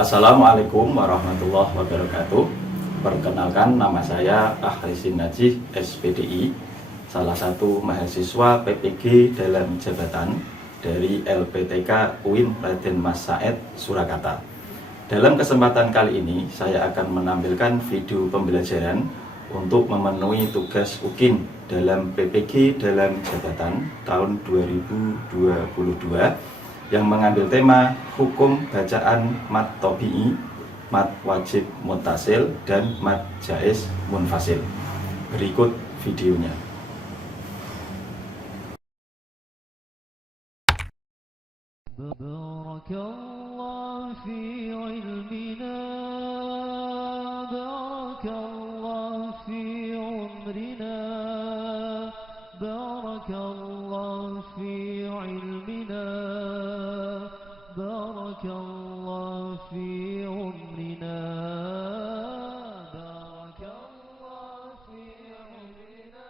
Assalamualaikum warahmatullahi wabarakatuh. Perkenalkan, nama saya Ahrisin Najih, SPDI, salah satu mahasiswa PPG dalam jabatan dari LPTK UIN Raden Mas Said, Surakarta. Dalam kesempatan kali ini, saya akan menampilkan video pembelajaran untuk memenuhi tugas UKIN dalam PPG dalam jabatan tahun 2022 yang mengambil tema hukum bacaan mad tobi'i, mad wajib muttasil, dan mad jaiz munfasil. Berikut videonya. Barakallahu fi ilmina, barakallahu fi umrina, barakallahu fi ilmina, barakallahu fi umrina, barakallahu fi umrina,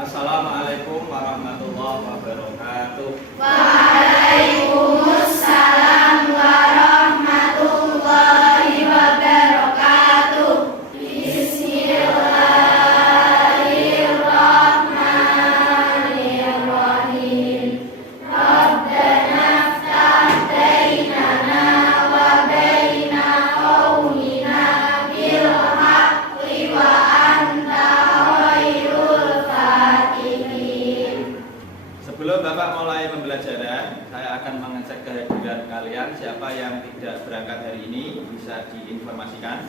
Assalamualaikum warahmatullahi wabarakatuh. Waalaikumsalam warahmatullahi wabarakatuh. Bismillahirrahmanirrahim. Rabbana ftah bainana wa baina qaumina bil haqqi wa anta khairul fatihin. Sebelum Bapak mulai pembelajaran, saya akan mengecek kehadiran kalian. Siapa yang tidak berangkat hari ini bisa diinformasikan.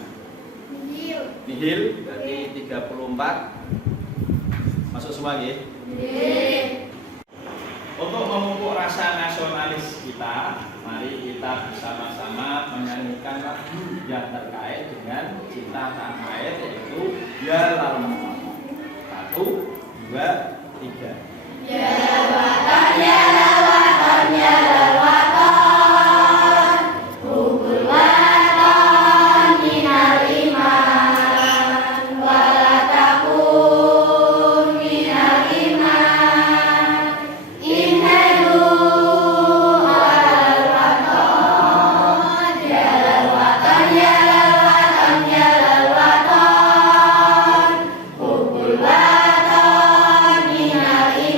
Nihil, berarti 34. Masuk semua ya? Untuk memupuk rasa nasionalis kita, mari kita bersama-sama menyanyikan lagu yang terkait dengan cinta tanah air, yaitu Ya Lalu. 1, 2, 3. Ya lawatan, ya lawatan, ya lawatan, hubul watan minal iman, walatakun minal iman, inhadu alal watan, ya lawatan, ya lawatan, ya lawatan, hubul watan minal iman.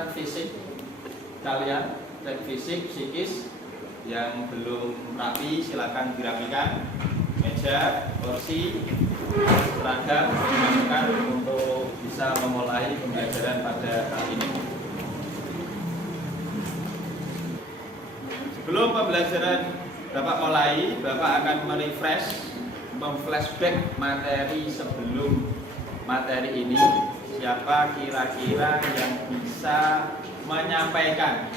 secara fisik kalian, cek fisik, psikis. Yang belum rapi silakan dirapikan. Meja, kursi, seragam dimasukkan untuk bisa memulai pembelajaran pada hari ini. Sebelum pembelajaran Bapak mulai, Bapak akan merefresh, memflashback materi sebelum materi ini. Siapa kira-kira yang bisa menyampaikan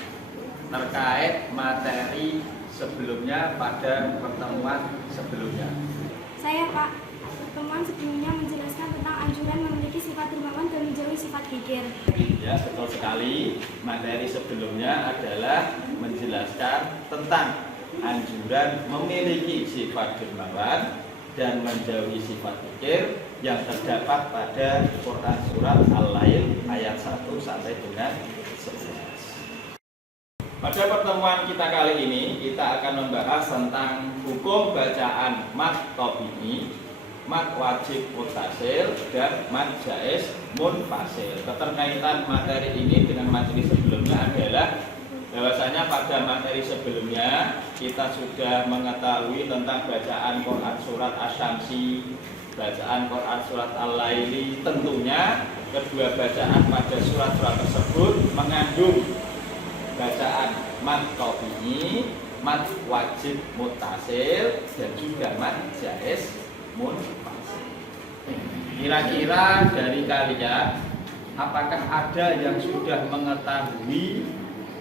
terkait materi sebelumnya pada pertemuan sebelumnya? Saya, Pak. Pertemuan sebelumnya menjelaskan tentang anjuran memiliki sifat dermawan dan menjauhi sifat kikir. Ya, betul sekali. Materi sebelumnya adalah menjelaskan tentang anjuran memiliki sifat dermawan dan menjauhi sifat kikir yang terdapat pada Quran Surat Al-Lail ayat 1 sampai dengan 11. Pada pertemuan kita kali ini, kita akan membahas tentang hukum bacaan mad tabi'i, mad wajib muttasil, dan mad jaiz munfasil. Keterkaitan materi ini dengan materi sebelumnya adalah bahwasanya pada materi sebelumnya kita sudah mengetahui tentang bacaan Quran Surat Asy-Syamsi, bacaan Quran Surat Al-Laili. Tentunya kedua bacaan pada surat-surat tersebut mengandung bacaan mad tabi'i, mad wajib muttasil, dan juga mad jaiz munfasil. Kira-kira dari kalian, apakah ada yang sudah mengetahui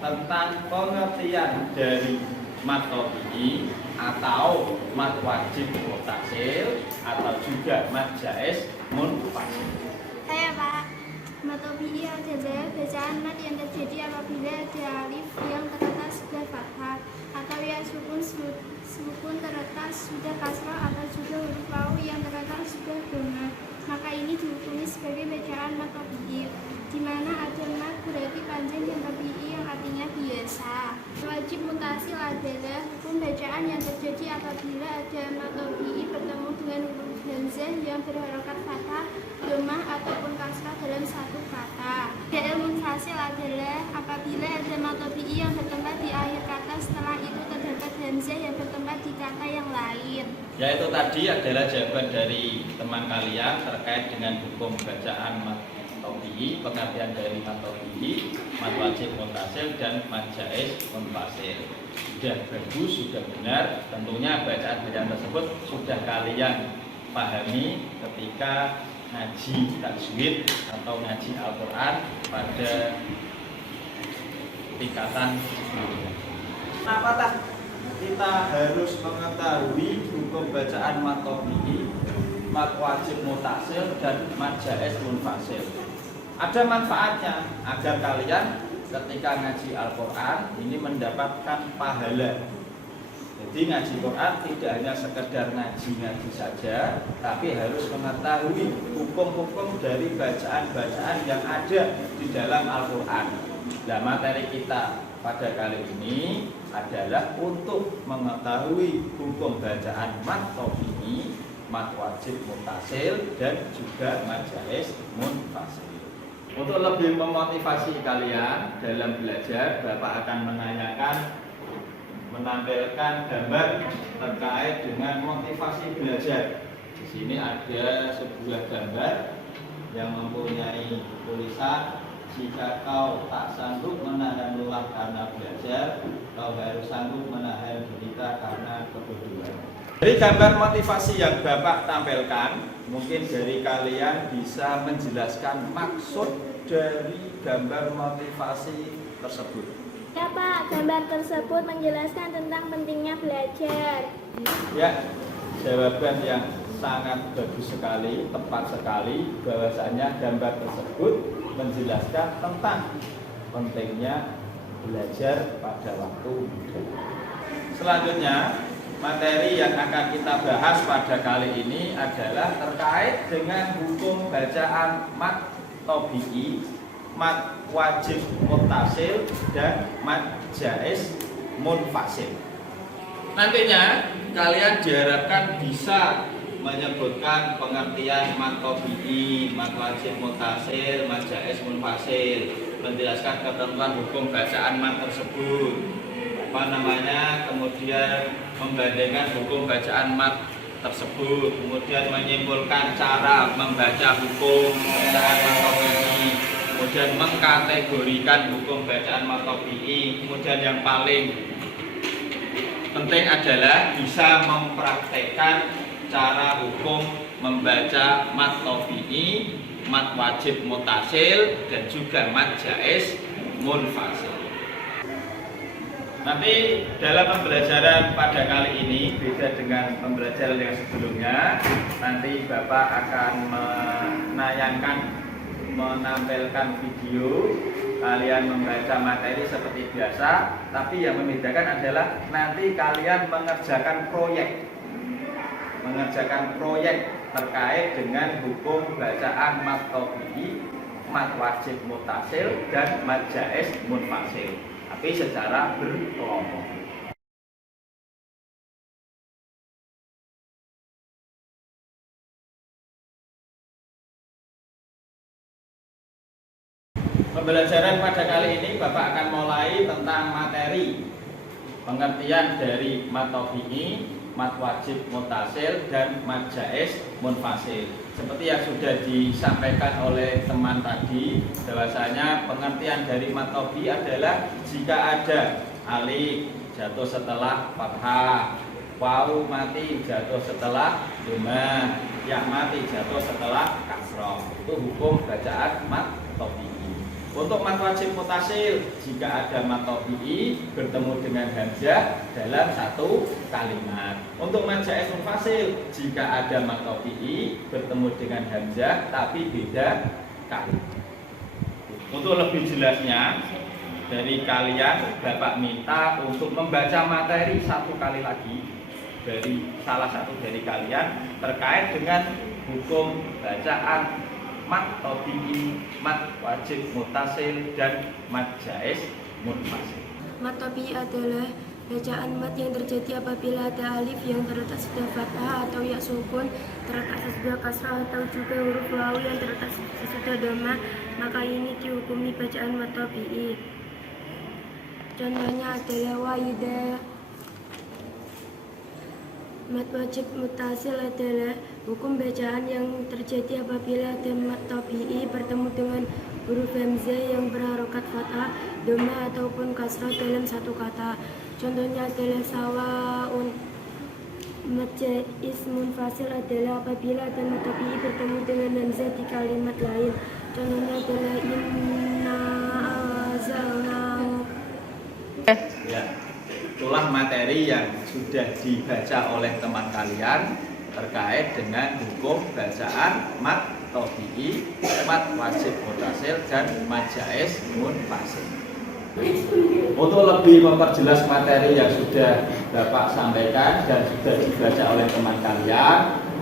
tentang pengertian dari mad tabi'i atau mad wajib muttasil atau juga mad jaiz munfasil? Saya, Pak. Mad tabi'i adalah bacaan mad yang terjadi apabila ada alif yang terletak sudah fathah atau yang sukun terletak sudah kasrah atau juga huruf wawu yang terletak sudah dhamma. Maka ini dihukumi sebagai bacaan mad tabi'i, di mana ada mad berarti panjang dan tabi'i yang artinya biasa. Wajib mutasil adalah hukum bacaan yang terjadi apabila ada mad tabi'i bertemu dengan huruf hamzah yang berharokat fathah, dhammah ataupun kasrah dalam satu kata. Jaiz munfasil adalah apabila ada mad tabi'i yang bertempat di akhir kata, setelah itu terdapat hamzah yang bertempat di kata yang lain. Ya, itu tadi adalah jawaban dari teman kalian terkait dengan hukum bacaan mad tabi'i, pengertian dari mad tabi'i, mad wajib muttasil, dan mad jaiz munfasil. Sudah bagus, sudah benar. Tentunya bacaan-bacaan tersebut sudah kalian pahami ketika ngaji tajwid atau ngaji Al-Quran pada tingkatan sebelumnya. Kenapa kita harus mengetahui hukum bacaan mad tabi'i, mad wajib muttasil, dan mad jaiz munfasil? Ada manfaatnya agar kalian ketika ngaji Al-Quran ini mendapatkan pahala. Jadi ngaji Quran tidak hanya sekedar ngaji-ngaji saja, tapi harus mengetahui hukum-hukum dari bacaan-bacaan yang ada di dalam Al-Quran. Nah, materi kita pada kali ini adalah untuk mengetahui hukum bacaan mad tabi'i, mad wajib muttasil, dan juga mad jaiz munfasil. Untuk lebih memotivasi kalian dalam belajar, Bapak akan menampilkan gambar terkait dengan motivasi belajar. Di sini ada sebuah gambar yang mempunyai tulisan, jika kau tak sanggup menahan lelah karena belajar, kau harus sanggup menahan derita karena kebodohan. Dari gambar motivasi yang Bapak tampilkan, mungkin dari kalian bisa menjelaskan maksud dari gambar motivasi tersebut. Ya, Pak, gambar tersebut menjelaskan tentang pentingnya belajar. Ya, jawaban yang sangat bagus sekali, tepat sekali, bahwasanya gambar tersebut menjelaskan tentang pentingnya belajar pada waktu muda. Selanjutnya, materi yang akan kita bahas pada kali ini adalah terkait dengan hukum bacaan mad tabi'i, mad wajib muttasil, dan mad jaiz munfasil. Nantinya kalian diharapkan bisa menyebutkan pengertian mad tabi'i, mad wajib mutasil, mad jaiz munfasil, menjelaskan ketentuan hukum bacaan mad tersebut. Kemudian membandingkan hukum bacaan mad tersebut, kemudian menyimpulkan cara membaca hukum bacaan mad tabi'i, kemudian mengkategorikan hukum bacaan mad tabi'i, kemudian yang paling penting adalah bisa mempraktekkan cara hukum membaca mad tabi'i, mad wajib mutasil, dan juga mad jaiz munfasil. Nanti dalam pembelajaran pada kali ini beda dengan pembelajaran yang sebelumnya. Nanti Bapak akan menampilkan video kalian membaca materi seperti biasa, tapi yang membedakan adalah nanti kalian mengerjakan proyek terkait dengan hukum bacaan mad tabi'i, mad wajib mutasil, dan mad jaiz munfasil, tapi secara berkelompok. Pembelajaran pada kali ini Bapak akan mulai tentang materi pengertian dari mad tabi'i, mad wajib mutasil, dan mad jaiz munfasil. Seperti yang sudah disampaikan oleh teman tadi, bahwasanya pengertian dari mad tabi'i adalah jika ada alif jatuh setelah fathah, wawu mati jatuh setelah dhamma, ya mati jatuh setelah kasroh. Itu hukum bacaan mad tabi'i. Untuk mad wajib mutasil, jika ada mad tabi'i bertemu dengan hamzah dalam satu kalimat. Untuk mad jaiz munfasil, jika ada mad tabi'i bertemu dengan hamzah tapi beda kalimat. Untuk lebih jelasnya, dari kalian Bapak minta untuk membaca materi satu kali lagi dari salah satu dari kalian terkait dengan hukum bacaan mad tabi'i, mad wajib mutasil, dan mad jaiz munfasil. Mad tabi'i adalah bacaan mad yang terjadi apabila ada alif yang terletak sesudah fathah atau ya sukun terletak sesudah kasrah atau juga huruf wawu yang terletak sesudah dhamma, maka ini dihukumi bacaan mad tabi'i. Contohnya adalah waidah. Mad wajib mutasil adalah hukum bacaan yang terjadi apabila ada mad tabi'i bertemu dengan huruf hamzah yang berharokat fathah, dhamma ataupun kasrah dalam satu kata. Contohnya adalah sawaun. Mad jaiz munfasil adalah apabila ada mad tabi'i bertemu dengan hamzah di kalimat lain. Contohnya adalah inna anzalnahu. Ya, itulah materi yang sudah dibaca oleh teman kalian terkait dengan hukum bacaan mad tabi'i, mad wajib mutasil, dan mad jaiz munfasil. Untuk lebih memperjelas materi yang sudah Bapak sampaikan dan sudah dibaca oleh teman kalian,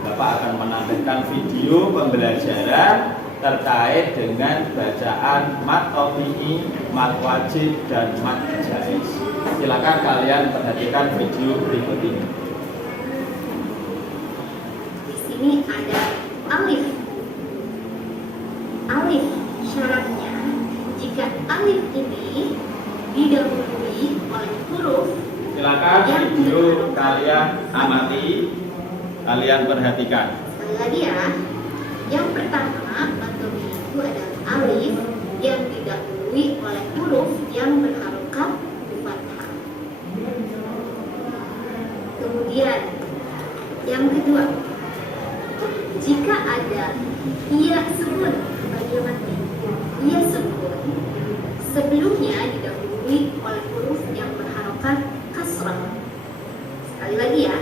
Bapak akan menampilkan video pembelajaran terkait dengan bacaan mad tabi'i, mad wajib, dan mad jaiz. Silakan kalian perhatikan video berikut ini. Di sini ada alif. Alif syaratnya jika alif ini didahului oleh huruf. Silakan video kalian amati, kalian perhatikan. Sekali lagi ya. Yang pertama, mad tabi'i itu adalah alif yang didahului oleh huruf yang berharokat fathah. Kemudian yang kedua, jika ada iya sukun, bagaimana? Iya sukun sebelumnya didahului oleh huruf yang berharokat kasrah. Sekali lagi ya,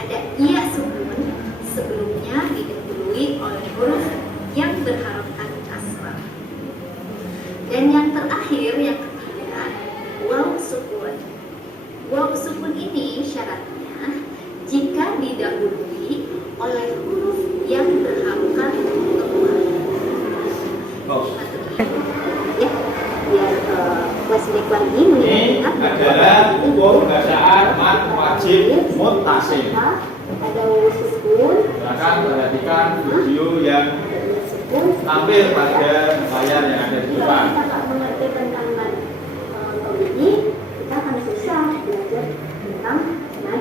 ada iya sukun sebelumnya didahului oleh huruf yang berharokat kasrah. Dan yang terakhir, yang ketiga, waw sukun. Waw sukun ini syaratnya jika didahului oleh huruf yang berharokat kedua. Ya, biar flashback lagi. Ini adalah hukum bacaan mad wajib mutasil. Ada waw sukun, perhatikan video yang tampil pada layar yang ada di depan. Kalau kita nggak mengerti tentang ini, kita akan susah belajar tentang mad.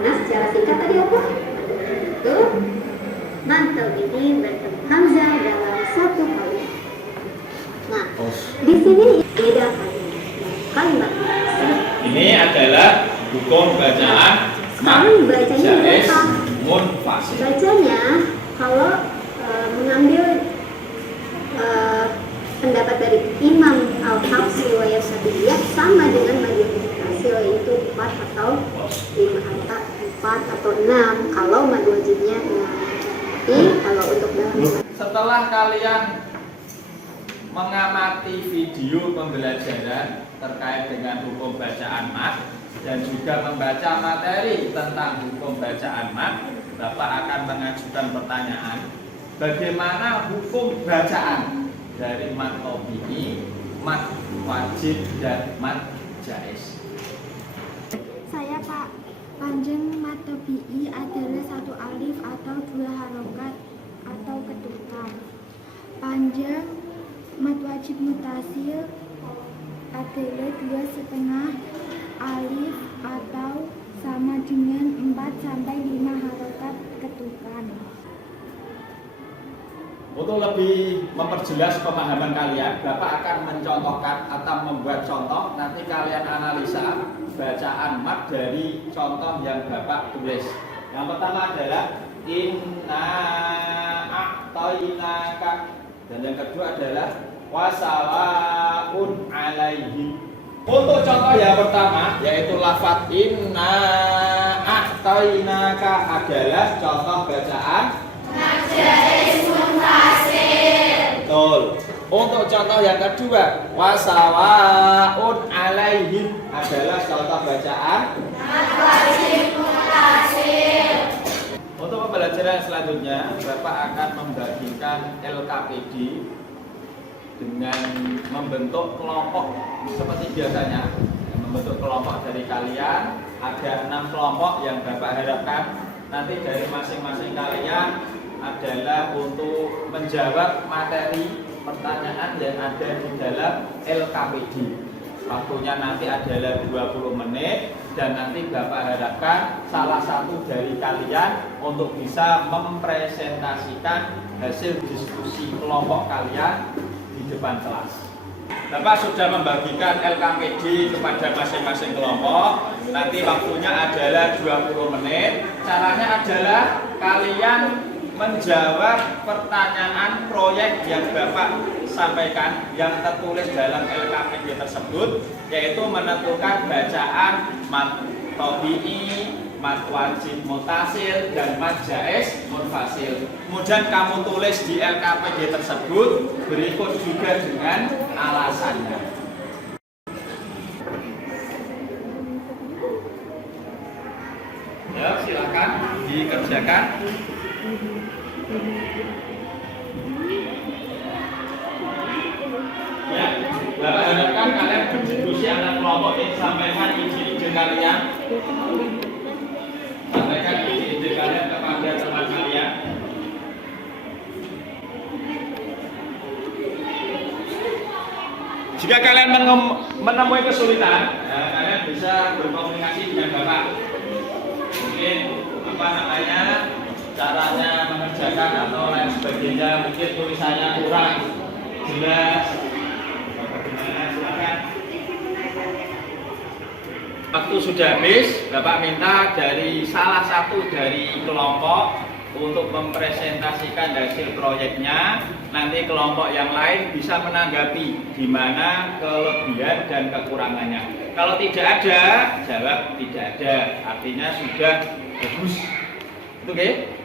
Nah, secara singkat tadi apa? Itu mad tabi'i bertemu hamzah dalam satu kalimat. Nah, di sini beda kalimat. Ini adalah hukum bacaan mad Sekarang bacanya jaiz berapa? munfasil. Bacanya kalau mengambil pendapat dari Imam Al-Hafs riwayat Syatibiyyah sama dengan mad munfasil, yaitu 4 atau 6 kalau mad wajibnya 6. Tapi kalau untuk dalam Setelah kalian mengamati video pembelajaran terkait dengan hukum bacaan mad dan juga membaca materi tentang hukum bacaan mad, Bapak akan mengajukan pertanyaan, bagaimana hukum bacaan dari mad tabi'i, mad wajib, dan mad jaiz? Saya Pak, panjang mad tabi'i adalah satu alif atau 2 harokat atau ketukan. Panjang mad wajib mutasil adalah 2,5 alif atau sama dengan 4 sampai 5 harokat ketukan. Untuk lebih memperjelas pemahaman kalian, Bapak akan mencontohkan atau membuat contoh. Nanti kalian analisa bacaan mad dari contoh yang Bapak tulis. Yang pertama adalah inna a'tainaka, dan yang kedua adalah wasawaun alaihim. Untuk contoh yang pertama yaitu lafaz inna a'tainaka adalah contoh bacaan betul. Untuk contoh yang kedua, wasawaun alaihim adalah contoh bacaan Untuk pembelajaran selanjutnya, Bapak akan membagikan LKPD dengan membentuk kelompok seperti biasanya. Membentuk kelompok dari kalian, ada 6 kelompok yang Bapak harapkan nanti dari masing-masing kalian adalah untuk menjawab materi pertanyaan yang ada di dalam LKPD. Waktunya nanti adalah 20 menit dan nanti Bapak harapkan salah satu dari kalian untuk bisa mempresentasikan hasil diskusi kelompok kalian di depan kelas. Bapak sudah membagikan LKPD kepada masing-masing kelompok. Nanti waktunya adalah 20 menit. Caranya adalah kalian menjawab pertanyaan proyek yang Bapak sampaikan yang tertulis dalam LKPD tersebut, yaitu menentukan bacaan mad tabi'i, mad wajib mutasil, dan mad jaiz munfasil. Kemudian kamu tulis di LKPD tersebut berikut juga dengan alasannya. Ya, silakan dikerjakan. Ya, Bapak harapkan kalian berdiskusi antar kelompok ini, sampaikan ide-ide kalian, sampaikan ide-ide kalian kepada teman kalian. Jika kalian menemui kesulitan, ya, kalian bisa berkomunikasi dengan Bapak. Mungkin caranya mengerjakan atau lain sebagainya, mungkin tulisannya kurang jelas. Bagaimana? Silakan. Waktu sudah habis, Bapak minta dari salah satu dari kelompok untuk mempresentasikan hasil proyeknya. Nanti kelompok yang lain bisa menanggapi di mana kelebihan dan kekurangannya. Kalau tidak ada, jawab tidak ada. Artinya sudah bagus. Itu oke?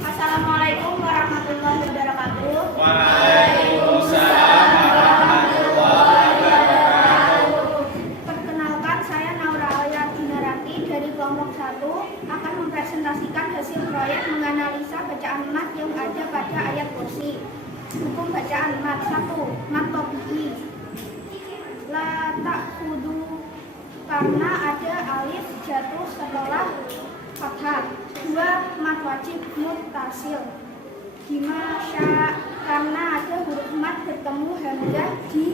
Assalamualaikum warahmatullahi wabarakatuh. Waalaikumsalam warahmatullahi wabarakatuh. Perkenalkan, saya Naura Aulia Dinarati dari kelompok 1 akan mempresentasikan hasil proyek menganalisa bacaan mad yang ada pada ayat kursi. Hukum bacaan mad 1. Mad tabi'i. La ta'khudu, karena ada alif jatuh setelah fathah. 2. Mad wajib muttasil. Karena ada huruf mad bertemu hamzah di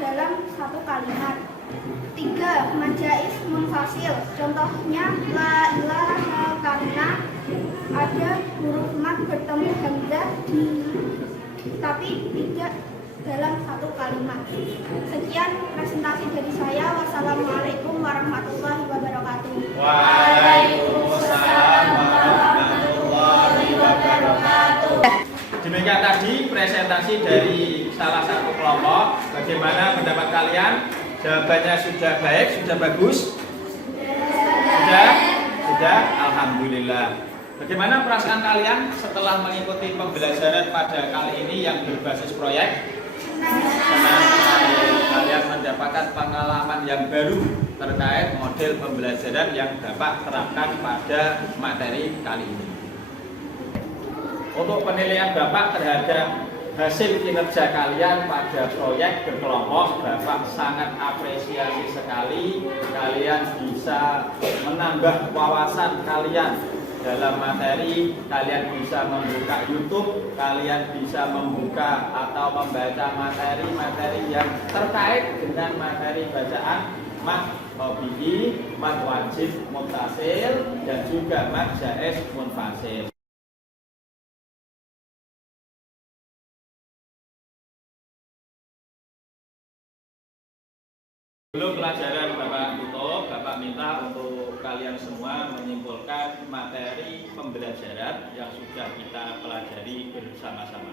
dalam satu kalimat. 3. Mad jaiz munfasil. Contohnya la ilaha, karena ada huruf mad bertemu hamzah tapi tidak dalam satu kalimat. Sekian presentasi dari saya. Wassalamualaikum warahmatullahi wabarakatuh. Waalaikumsalam warahmatullahi wabarakatuh. Demikian tadi presentasi dari salah satu kelompok. Bagaimana pendapat kalian? Jawabannya sudah baik, sudah bagus? Sudah? Alhamdulillah. Bagaimana perasaan kalian setelah mengikuti pembelajaran pada kali ini yang berbasis proyek? Senang sekali. Kalian mendapatkan pengalaman yang baru terkait model pembelajaran yang dapat terapkan pada materi kali ini. Untuk penilaian Bapak terhadap hasil kinerja kalian pada proyek berkelompok, Bapak sangat apresiasi sekali. Kalian bisa menambah wawasan kalian dalam materi. Kalian bisa membuka YouTube, kalian bisa membuka atau membaca materi-materi yang terkait dengan materi bacaan mad tabi'i, mad wajib muttasil, dan juga mad jaiz munfasil. Sebelum pelajaran Bapak tutup, Bapak minta untuk kalian semua menyimpulkan materi pembelajaran yang sudah kita pelajari bersama-sama.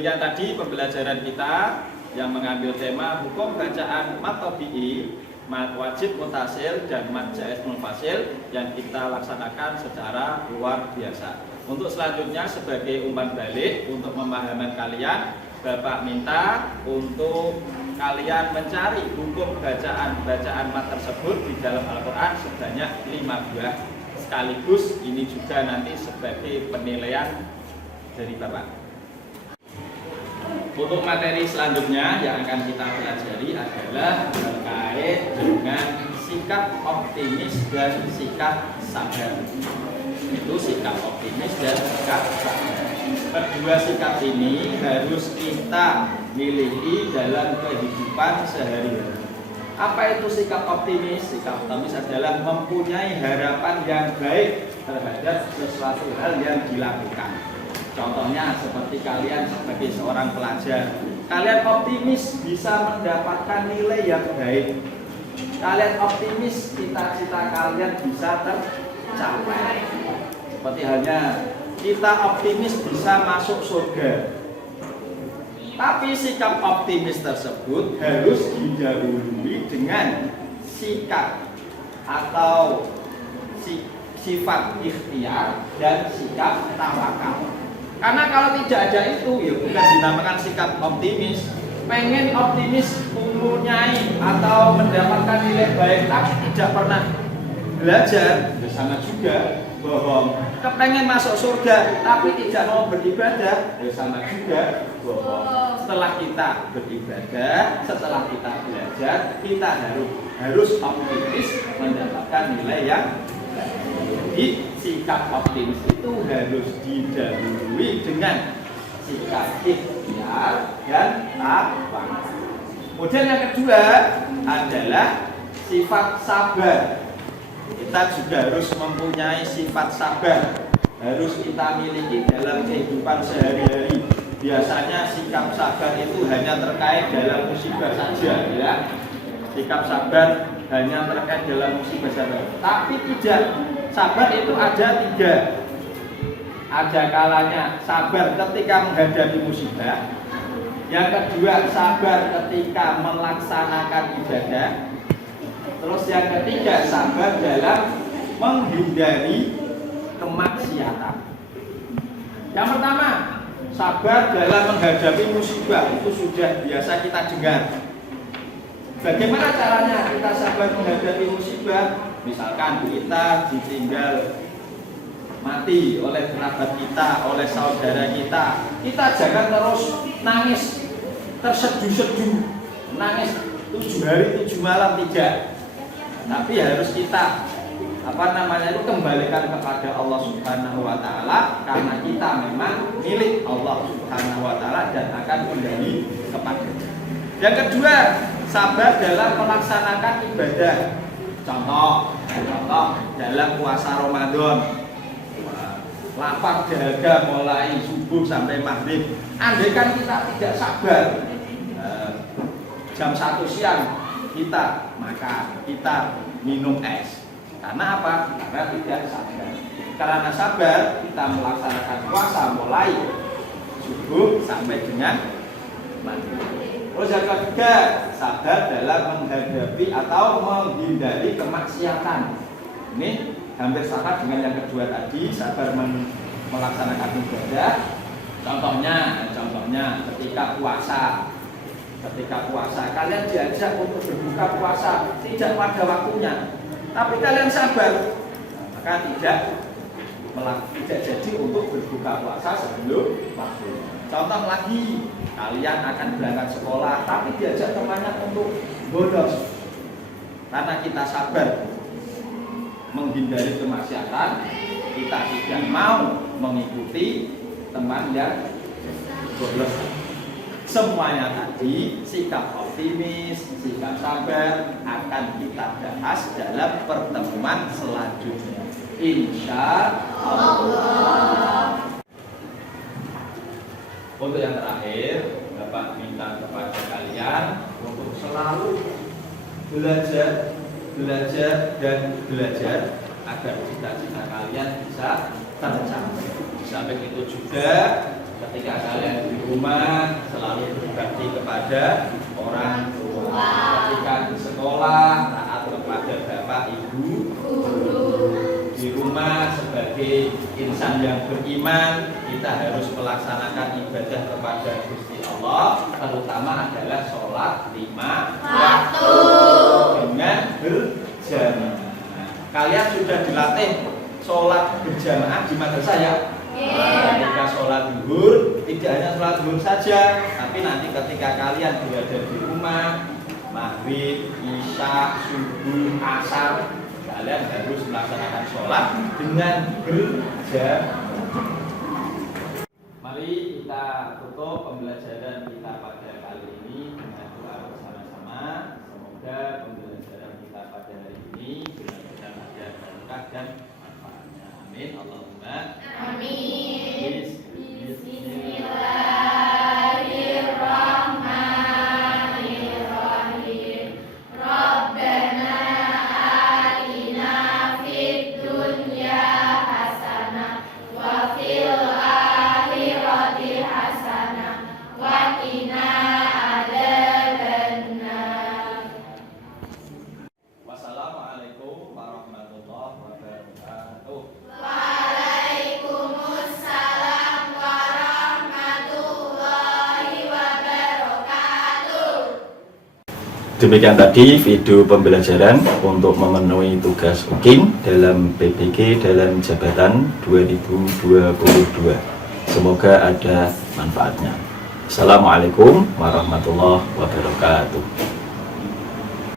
Demikian tadi pembelajaran kita yang mengambil tema hukum bacaan mad tabi'i, mad wajib muttasil, dan mad jaiz munfasil yang kita laksanakan secara luar biasa. Untuk selanjutnya sebagai umpan balik untuk pemahaman kalian, Bapak minta untuk kalian mencari hukum bacaan mad tersebut di dalam Al-Quran sebanyak 5 buah. Sekaligus ini juga nanti sebagai penilaian dari Bapak. Untuk materi selanjutnya yang akan kita pelajari adalah terkait dengan sikap optimis dan sikap sabar. Itu sikap optimis dan sikap sabar. Kedua sikap ini harus kita miliki dalam kehidupan sehari-hari. Apa itu sikap optimis? Sikap optimis adalah mempunyai harapan yang baik terhadap sesuatu hal yang dilakukan. Contohnya seperti kalian sebagai seorang pelajar, kalian optimis bisa mendapatkan nilai yang baik. Kalian optimis cita-cita kalian bisa tercapai. Seperti halnya kita optimis bisa masuk surga. Tapi sikap optimis tersebut harus didahului dengan sikap atau sifat ikhtiar dan sikap tawakal. Karena kalau tidak ada itu, ya bukan dinamakan sikap optimis. Pengen optimis mempunyai atau mendapatkan nilai baik, tapi tidak pernah belajar, bersama juga bohong. Kepengen masuk surga, tapi tidak mau beribadah, bersama juga bohong. Setelah kita beribadah, setelah kita belajar, kita harus optimis mendapatkan nilai yang baik. Sikap optimis itu harus didahului dengan sikap ikhtiar dan tawakal. Kemudian yang kedua adalah sifat sabar. Kita juga harus mempunyai sifat sabar, harus kita miliki dalam kehidupan sehari-hari. Biasanya sikap sabar itu hanya terkait dalam musibah saja, ya. Sikap sabar hanya terkait dalam musibah saja, tapi tidak. Sabar itu ada 3. Ada kalanya sabar ketika menghadapi musibah, Yang kedua, sabar ketika melaksanakan ibadah. Terus yang ketiga, sabar dalam menghindari kemaksiatan. Yang pertama, sabar dalam menghadapi musibah. Itu sudah biasa kita dengar. Bagaimana caranya kita sabar menghadapi musibah? Misalkan kita ditinggal mati oleh kerabat kita, oleh saudara kita, kita jangan terus nangis terseduh-seduh, nangis 7 hari 7 malam, tidak. Tapi harus kita itu kembalikan kepada Allah Subhanahu wa taala, karena kita memang milik Allah Subhanahu wa taala dan akan kembali kepadanya. Yang kedua, sabar dalam melaksanakan ibadah. Contoh dalam puasa Ramadan, lapar dahaga mulai subuh sampai maghrib. Andai kan kita tidak sabar, jam 1 siang kita makan, kita minum es. Karena apa? Karena tidak sabar. Karena sabar, kita melaksanakan puasa mulai subuh sampai dengan maghrib. Terus yang ketiga, sabar dalam menghadapi atau menghindari kemaksiatan. Ini hampir sama dengan yang kedua tadi, sabar melaksanakan ibadah. Contohnya ketika puasa kalian diajak untuk berbuka puasa tidak pada waktunya, tapi kalian sabar, maka tidak jadi untuk berbuka puasa sebelum waktu. Contoh lagi, kalian akan berangkat sekolah tapi diajak temannya untuk bolos. Karena kita sabar menghindari kemaksiatan, kita tidak mau mengikuti teman yang bolos. Semuanya tadi, sikap optimis, sikap sabar akan kita bahas dalam pertemuan selanjutnya, insya Allah. Untuk yang terakhir, Bapak minta kepada kalian untuk selalu belajar agar cita-cita kalian bisa tercapai. Sampai itu juga ketika kalian di rumah selalu berbakti kepada orang tua. Ketika di sekolah taat kepada bapak ibu guru. Di rumah sebagai insan yang beriman, kita harus melaksanakan ibadah kepada Gusti Allah, terutama adalah sholat 5 waktu dengan berjamaah. Kalian sudah dilatih sholat berjamaah di madrasah ya? Ketika sholat zuhur, tidak hanya sholat zuhur saja, tapi nanti ketika kalian berada di rumah, maghrib, isya, subuh, asar, kalian harus melaksanakan sholat dengan berjamaah. Mari kita tutup pembelajaran kita pada kali ini dengan doa bersama-sama. Semoga pembelajaran kita pada hari ini benar-benar ada berkah dan manfaatnya. Amin. Allahumma amin. Bismillahirrahmanirrahim. Rabbana atina fid dunya hasanah wa fil akhirati hasanah wa qina adzabannar. Wassalamualaikum warahmatullahi wabarakatuh. Waalaikumsalam warahmatullahi wabarakatuh. Demikian tadi video pembelajaran untuk memenuhi tugas UKIM dalam PPG dalam jabatan 2022. Semoga ada manfaatnya. Assalamualaikum warahmatullahi wabarakatuh.